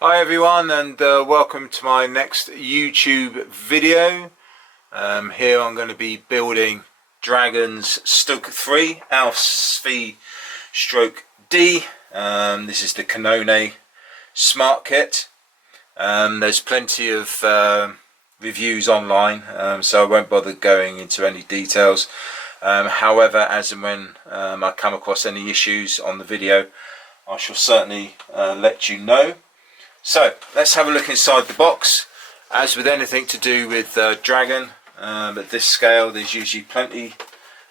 Hi everyone, and welcome to my next YouTube video. Here I'm going to be building Dragon's Stug 3 Ausf stroke D. This is the Canopy Smart Kit. There's plenty of reviews online, so I won't bother going into any details. However, as and when I come across any issues on the video, I shall certainly let you know. So let's have a look inside the box. As with anything to do with Dragon, at this scale there's usually plenty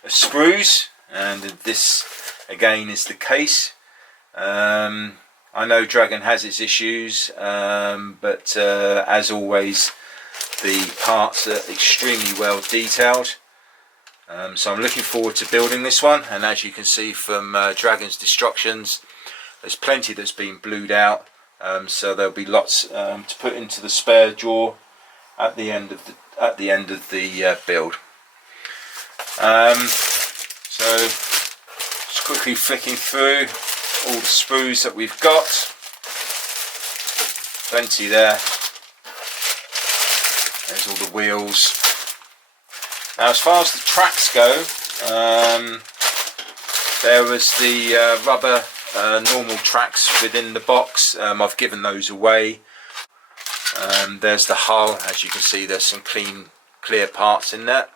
of sprues, and this again is the case. I know Dragon has its issues, but as always the parts are extremely well detailed. So I'm looking forward to building this one, and as you can see from Dragon's destructions, there's plenty that's been blued out. So there'll be lots to put into the spare drawer at the end of the build. So just quickly flicking through all the sprues that we've got. Plenty there. There's all the wheels. Now, as far as the tracks go, there was the rubber normal tracks within the box. I've given those away. There's the hull. As you can see, there's some clear parts in there,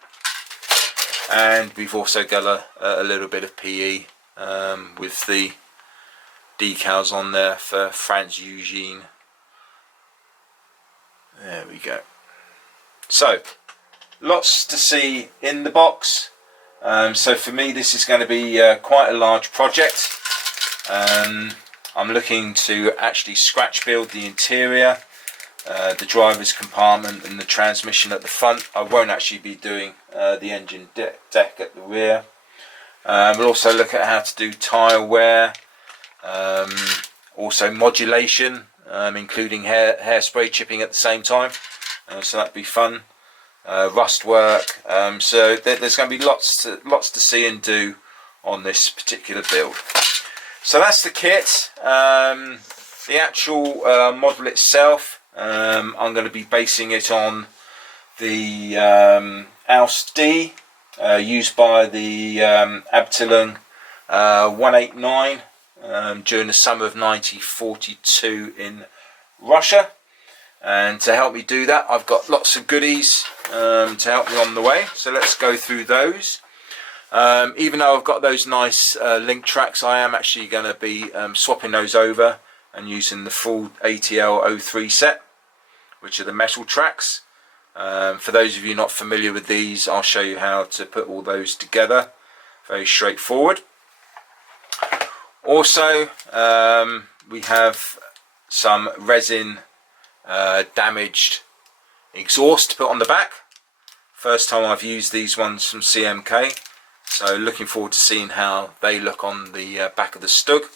and we've also got a little bit of PE with the decals on there for Franz Eugene. There we go. So lots to see in the box. So for me, this is going to be quite a large project. I'm looking to actually scratch build the interior, the driver's compartment and the transmission at the front. I won't actually be doing the engine deck at the rear. We'll also look at how to do tile wear, also modulation, including hairspray chipping at the same time, so that'd be fun. Rust work, so there's going to be lots to see and do on this particular build. So that's the kit. The actual model itself, I'm going to be basing it on the Ausf D used by the Abteilung 189 during the summer of 1942 in Russia. And to help me do that, I've got lots of goodies to help me on the way. So let's go through those. Even though I've got those nice link tracks, I am actually going to be swapping those over and using the full ATL 03 set, which are the metal tracks. For those of you not familiar with these, I'll show you how to put all those together. Very straightforward. Also, we have some resin damaged exhaust to put on the back. First time I've used these ones from CMK. So looking forward to seeing how they look on the back of the Stug.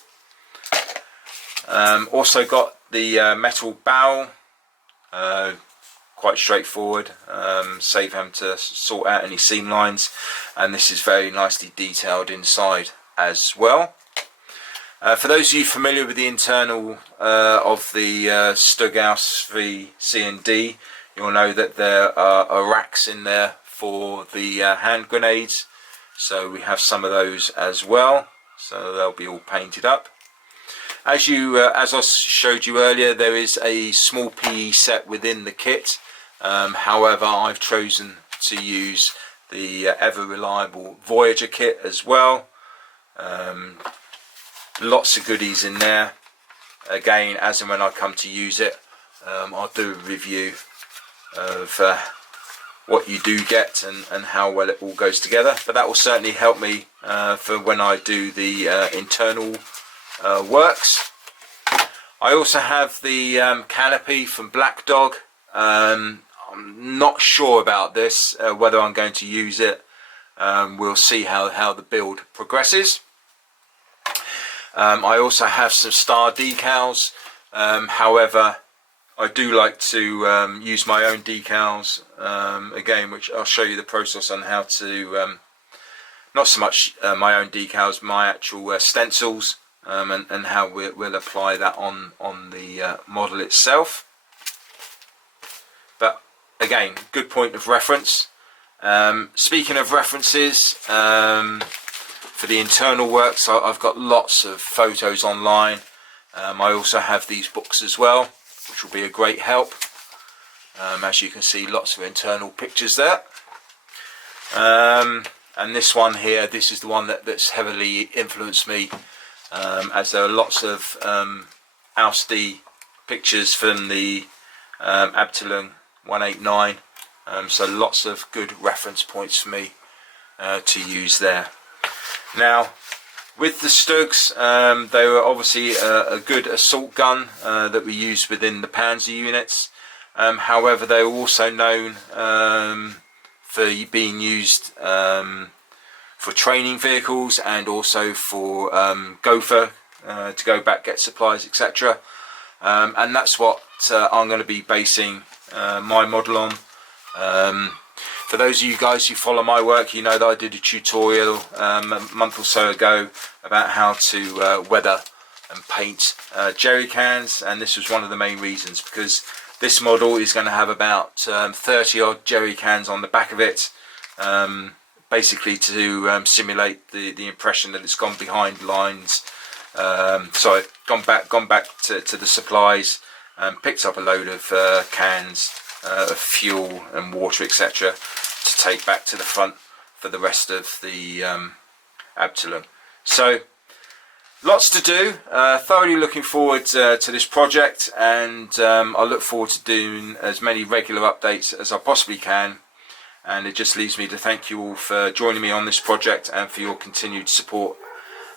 Also got the metal barrel, quite straightforward, save having to sort out any seam lines, and this is very nicely detailed inside as well. For those of you familiar with the internal of the Stug Ausf C and D, you'll know that there are racks in there for the hand grenades. So we have some of those as well, so they'll be all painted up. As I showed you earlier, there is a small PE set within the kit. However, I've chosen to use the ever reliable Voyager Kit as well. Lots of goodies in there. Again, as and when I come to use it, I'll do a review of what you do get and how well it all goes together, but that will certainly help me for when I do the internal works. I also have the Canopy from Black Dog. I'm not sure about this, whether I'm going to use it. We'll see how the build progresses. I also have some star decals. However, I do like to use my own decals, again, which I'll show you the process on how to, not so much my own decals, my actual stencils, and how we'll apply that on the model itself. But again, good point of reference. Speaking of references, for the internal work, so I've got lots of photos online. I also have these books as well, which will be a great help. As you can see, lots of internal pictures there. And this one here, this is the one that's heavily influenced me, as there are lots of Ausf pictures from the Abteilung 189, so lots of good reference points for me to use there. Now, with the Stugs, they were obviously a good assault gun that we used within the Panzer units. However, they were also known for being used for training vehicles, and also for gopher to go back, get supplies, etc. And that's what I'm going to be basing my model on. For those of you guys who follow my work, you know that I did a tutorial a month or so ago about how to weather and paint jerry cans, and this was one of the main reasons, because this model is going to have about 30 odd jerry cans on the back of it, basically to simulate the impression that it's gone behind lines. So I've gone back to the supplies and picked up a load of cans of fuel and water, etc., to take back to the front for the rest of the Abteilung. So lots to do. Thoroughly looking forward to this project, and I look forward to doing as many regular updates as I possibly can. And it just leaves me to thank you all for joining me on this project and for your continued support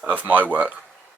of my work.